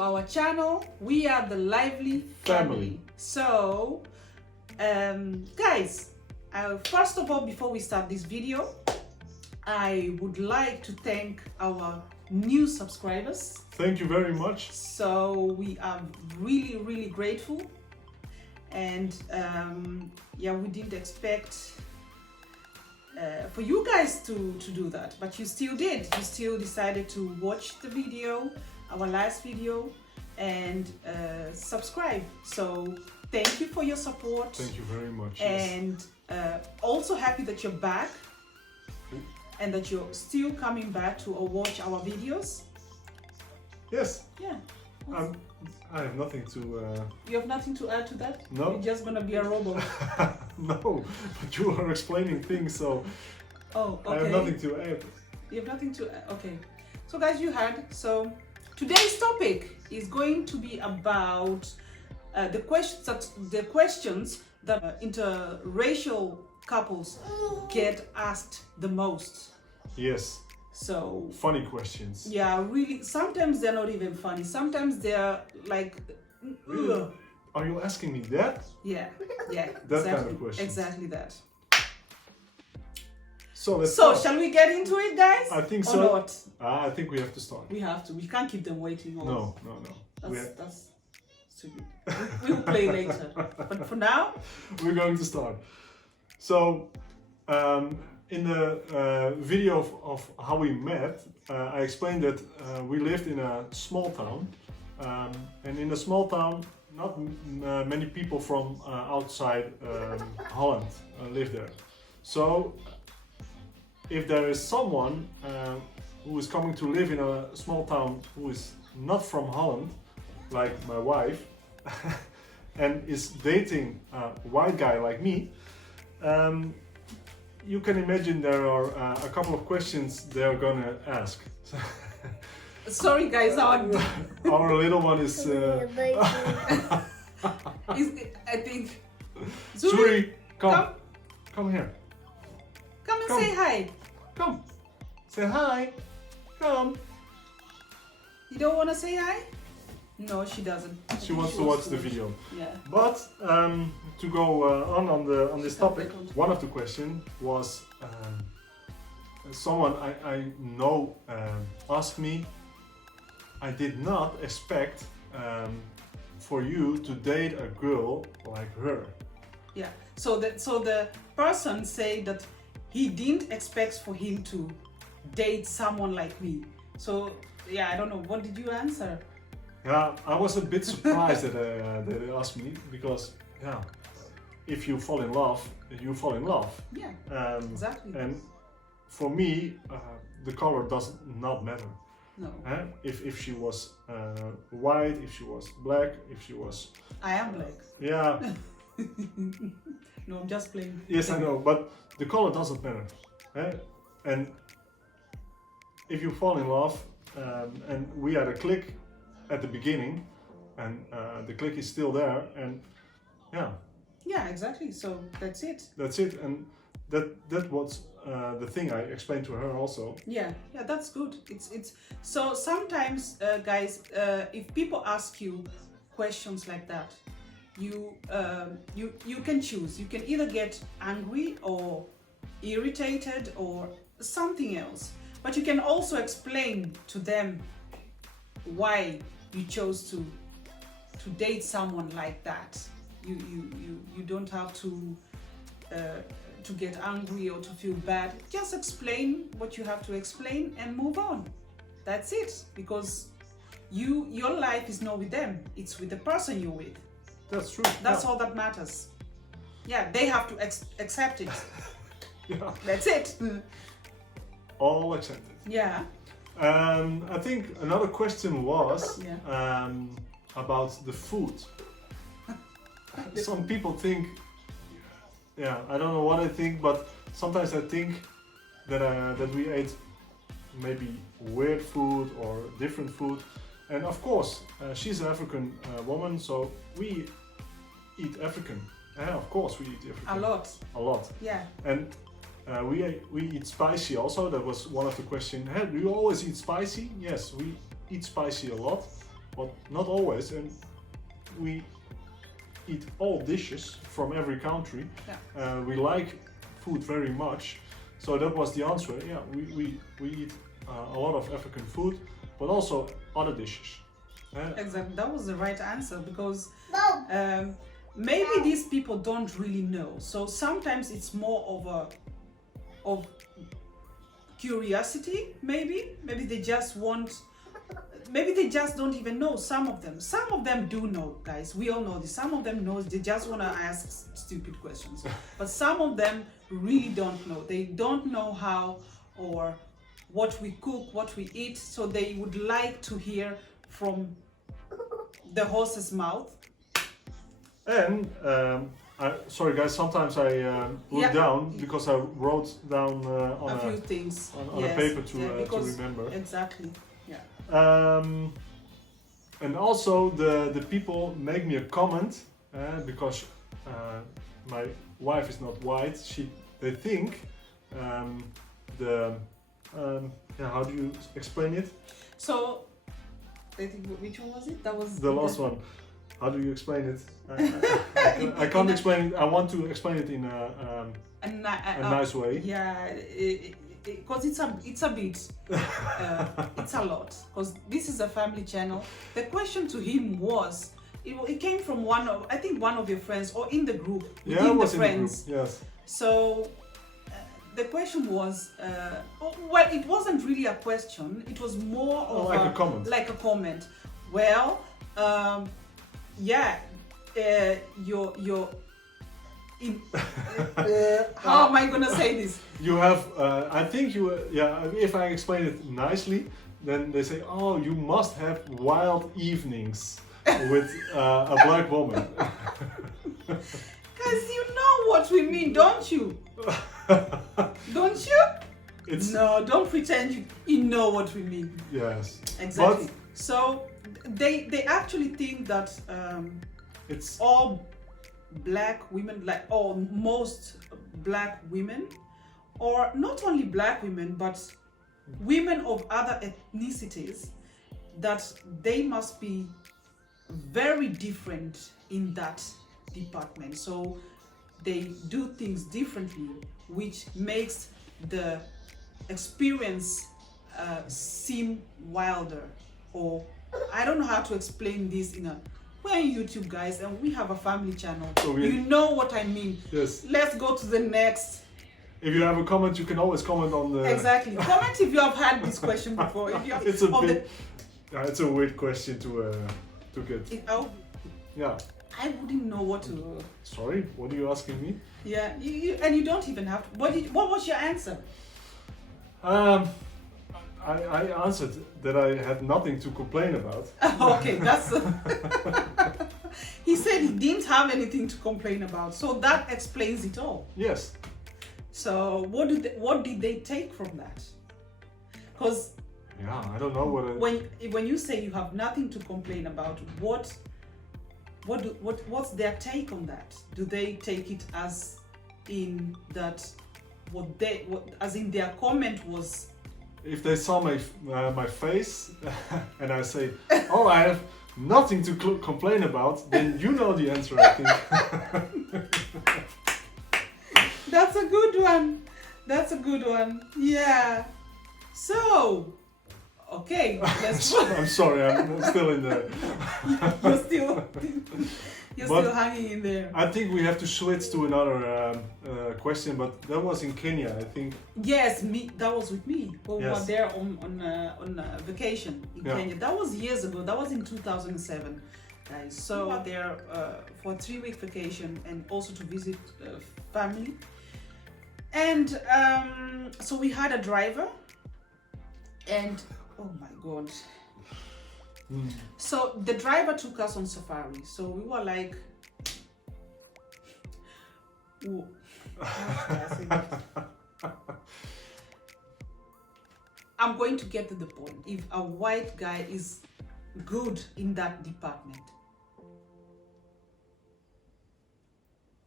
to our channel. We are the Lively Family. So, guys, first of all, before we start this video, I would like to thank our new subscribers. Thank you very much. So we are really, really grateful. And yeah, we didn't expect for you guys to do that, but you still did. You still decided to watch the video, our last video, and subscribe. So thank you for your support. Thank you very much. And also happy that you're back and that you're still coming back to watch our videos. Yes. Yeah. I have nothing to... You have nothing to add to that? No. You're just gonna be a robot? No, but you are explaining things, so... Oh, okay. I have nothing to add. You have nothing to add, okay. So guys, you heard. So today's topic is going to be about the questions that interracial couples get asked the most. Yes. So funny questions. Yeah, really. Sometimes they're not even funny. Sometimes they're like, really? Are you asking me that? Yeah, yeah. That exactly, kind of question. Exactly that. So let's start. Shall we get into it, guys? I think or so. Not? I think we have to start. We have to. We can't keep them waiting. No. That's stupid. We'll play later. But for now, we're going to start. So. In the video of how we met, I explained that we lived in a small town, and in a small town, not many people from outside Holland live there. So, if there is someone who is coming to live in a small town who is not from Holland, like my wife, and is dating a white guy like me, you can imagine there are a couple of questions they're gonna ask. Sorry guys, our little one is... I think... Zuri, come here. Come and say hi. Come, say hi. Come. You don't want to say hi? No, she doesn't. She wants to watch the video. Yeah. But to go on this topic, one of the questions was someone I know asked me. I did not expect for you to date a girl like her. Yeah. So the person said that he didn't expect for him to date someone like me. So yeah, I don't know. What did you answer? Yeah, I was a bit surprised that they asked me, because yeah, if you fall in love, you fall in love. Yeah, exactly. And for me, the color does not matter. No. If she was white, if she was black, if she was... I am black. Yeah. No, I'm just playing. Yes, I know, but the color doesn't matter. And if you fall in love, and we had a click at the beginning, and the click is still there, and yeah, exactly. So that's it, and that was the thing I explained to her also. Yeah, that's good. It's so sometimes guys, if people ask you questions like that, you can choose. You can either get angry or irritated or something else, but you can also explain to them why you chose to date someone like that. You don't have to get angry or to feel bad. Just explain what you have to explain and move on. That's it, because your life is not with them, it's with the person you're with. That's true. That's all that matters. Yeah, they have to accept it. Yeah. That's it. All accepted. Yeah. I think another question was about the food. Some people think, I don't know what I think, but sometimes I think that we ate maybe weird food or different food. And of course, she's an African woman, so we eat African. Of course, we eat African. A lot. Yeah. And we eat spicy also. That was one of the questions. Hey, do you always eat spicy? Yes, we eat spicy a lot. but not always. And we eat all dishes from every country. Yeah. We like food very much. So that was the answer. Yeah, we eat a lot of African food, but also other dishes. Exactly, that was the right answer, because maybe these people don't really know. So sometimes it's more of curiosity. Maybe they just want. Maybe they just don't even know. Some of them do know, guys. We all know this. Some of them know. They just want to ask stupid questions. But some of them really don't know. They don't know how or what we cook, what we eat. So they would like to hear from the horse's mouth. And sorry guys, sometimes I look down because I wrote down on a few things on a paper to remember. Exactly. Yeah. And also the people make me a comment because my wife is not white. They think how do you explain it? So I think, which one was it? That was the last one. How do you explain it? I can't explain it. I want to explain it in a nice way. Yeah, because it's a bit, it's a lot. Because this is a family channel. The question to him was, it came from one of your friends, or in the group. Yeah, it was in the group. Yes. So the question was, well, it wasn't really a question. It was more of like a comment. Like a comment. Well, yeah, you're in. How am I gonna say this? You have, I think you, if I explain it nicely, then they say, oh, you must have wild evenings with a black woman. Because you know what we mean, don't you? Don't you? No, don't pretend you know what we mean. Yes. Exactly. But so they actually think that it's all black women, like most black women, or not only black women, but women of other ethnicities, that they must be very different in that department. So they do things differently, which makes the experience seem wilder. Or I don't know how to explain this we're on YouTube, guys, and we have a family channel. So you know what I mean. Yes. Let's go to the next. If you have a comment, you can always comment on the... Exactly. Comment if you have had this question before. If you have... It's a weird question to get. Yeah. I wouldn't know what to... Sorry, what are you asking me? Yeah, and you don't even have to. What was your answer? I answered that I had nothing to complain about. Okay, that's... He said he didn't have anything to complain about, so that explains it all. Yes. So what did they take from that? Because... Yeah, I don't know what... When you say you have nothing to complain about, what's their take on that? Do they take it as in that as in their comment was... If they saw my face and I say, oh, I have nothing to complain about, then you know the answer, I think. That's a good one. That's a good one. Yeah. So, okay, let's... I'm sorry, I'm still in there. You're still hanging in there. I think we have to switch to another question, but that was in Kenya, I think. Yes, that was with me. We were there on vacation in Kenya. That was years ago. That was in 2007, guys. So we were there for a 3-week vacation and also to visit family. And so we had a driver, and oh my God. So the driver took us on safari. So we were like, ooh, I'm going to get to the point. If a white guy is good in that department,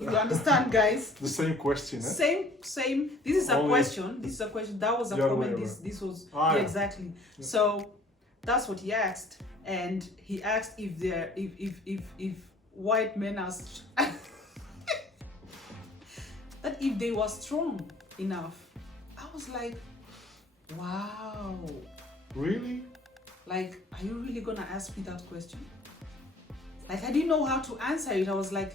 you understand, guys? The same question, eh? Same. This is a question. This is a question. That was a comment. This was exactly. Yeah. So that's what he asked. and he asked if white men are that if they were strong enough. I was like, wow. Really? Like, are you really gonna ask me that question? Like, I didn't know how to answer it. I was like,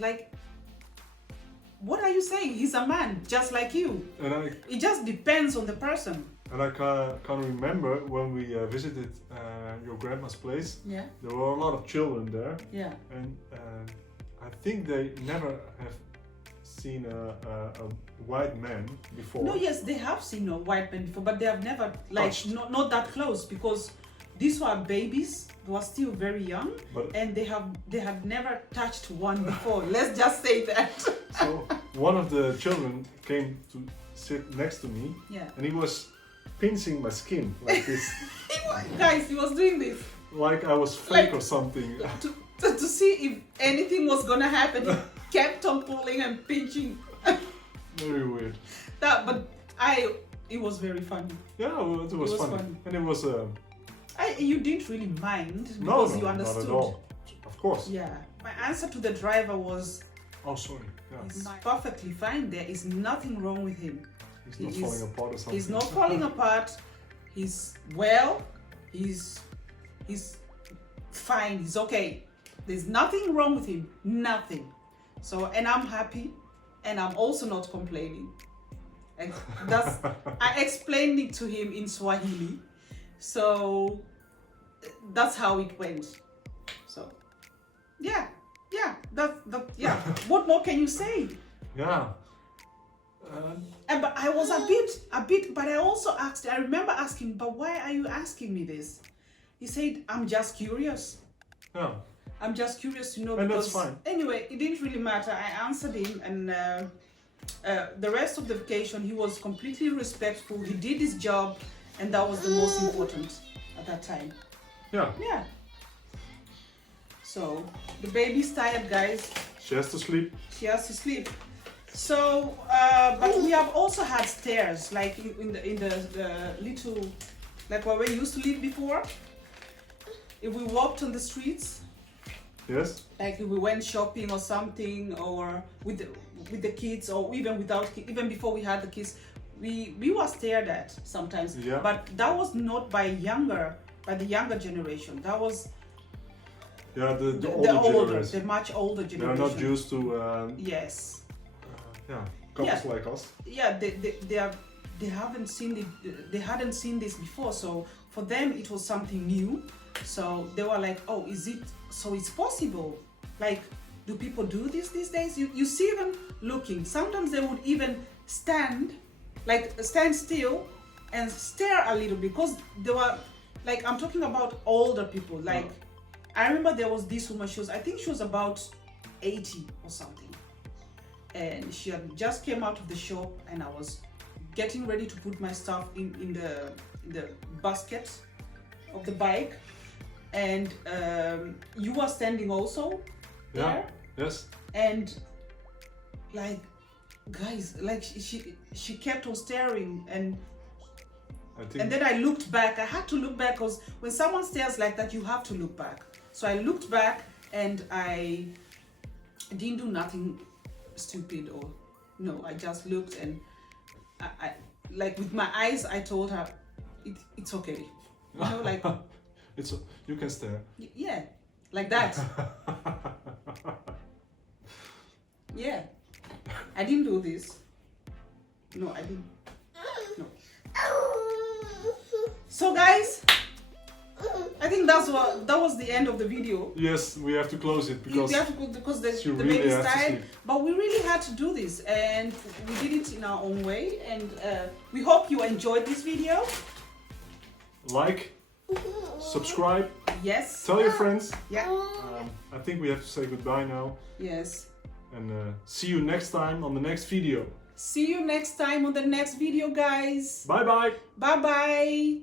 what are you saying? He's a man, just like you. And it just depends on the person. And I can remember when we visited your grandma's place. Yeah. There were a lot of children there. Yeah. And I think they never have seen a white man before. No, yes, they have seen a white man before, but they have never, like, not that close, because these were babies. They were still very young, and they had never touched one before. Let's just say that. So one of the children came to sit next to me. Yeah. And he was pinching my skin like this. He was doing this. Like I was fake or something. To see if anything was gonna happen. He kept on pulling and pinching. Very weird. It was very funny. Yeah, it was funny. And it was you didn't really mind because you understood. Not at all. Of course. Yeah. My answer to the driver was, oh, sorry. Yeah. He's perfectly fine. There is nothing wrong with him. He's not falling apart or something. He's not falling apart. He's well. He's fine. He's okay. There's nothing wrong with him. Nothing. So, and I'm happy, and I'm also not complaining. And I explained it to him in Swahili. So that's how it went. So yeah. What more can you say? Yeah. But I was a bit, but I also asked, I remember asking, but why are you asking me this? He said, I'm just curious. Yeah. I'm just curious to know. And because, that's fine. Anyway, it didn't really matter. I answered him, and the rest of the vacation, he was completely respectful. He did his job, and that was the most important at that time. Yeah. Yeah. So the baby's tired, guys. She has to sleep. She has to sleep. So, but we have also had stairs, like in the little, like where we used to live before. If we walked on the streets, yes. like if we went shopping or something, or with the kids, or even without, even before we had the kids, we were stared at sometimes. Yeah. But that was not by the younger generation. That was the older, the much older generation. They are not used to. Yes. Couples like us. Yeah, they haven't seen it. They hadn't seen this before, so for them it was something new. So they were like, "Oh, is it? So it's possible? Like, do people do this these days?" You see them looking. Sometimes they would even stand still and stare a little, because they were like, I'm talking about older people. Like, I remember there was this woman. I think she was about 80 or something. And she had just came out of the shop, and I was getting ready to put my stuff in the basket of the bike, and you were standing also there. Yes. And like, guys, like she kept on staring, and then I looked back. I had to look back, because when someone stares like that, you have to look back. So I looked back, and I didn't do nothing stupid, or no, I just looked, and I like with my eyes I told her it's okay, you know, like you can stare. Yeah, like that. Yeah, I didn't do this. No, I didn't. No. So guys, I think that was the end of the video. Yes, we have to close it because the baby's tired. But we really had to do this, and we did it in our own way. And we hope you enjoyed this video. Like, subscribe. Yes. Tell your friends. Yeah. I think we have to say goodbye now. Yes. And see you next time on the next video. See you next time on the next video, guys. Bye bye. Bye bye.